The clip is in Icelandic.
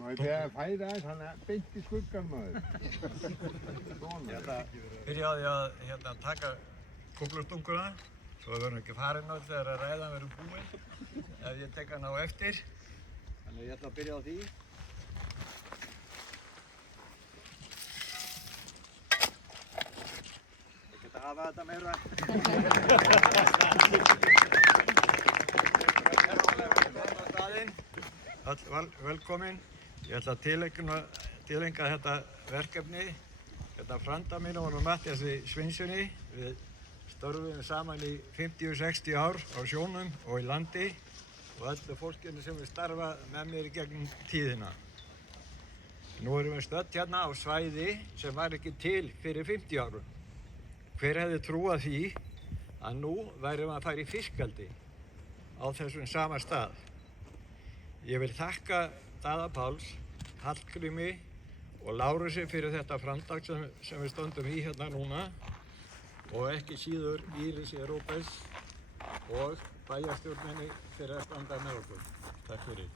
Má ég beða að færa aðeins, hann er beint í skuggan maður. Ég byrja á því að taka kúklustunguna, svo við verðum ekki farin öll þegar að ræðan verður búinn, ef ég tek hann á eftir. Þannig ég ætla að byrja á því. Ég get að hafa þetta meira. Öll velkomin. Ég ætla að tilenga þetta verkefni, þetta frænda mínum og Matthíasi Sveinssoni. Við störfum saman í 50-60 ár á sjónum og í landi og öllu fólkinu sem við starfa með mér í gegnum tíðina. Nú erum við stödd hérna á svæði sem var ekki til fyrir 50 árum. Hver hefði trúað því að nú værum að fara í fiskeldi á þessum sama stað? Ég vil þakka Daða Páls, Hallgrími og Lárusi fyrir þetta framtak sem við stöndum í hérna núna og ekki síður Írisi Róberts og bæjarstjórninni fyrir að standa með okkur. Takk fyrir.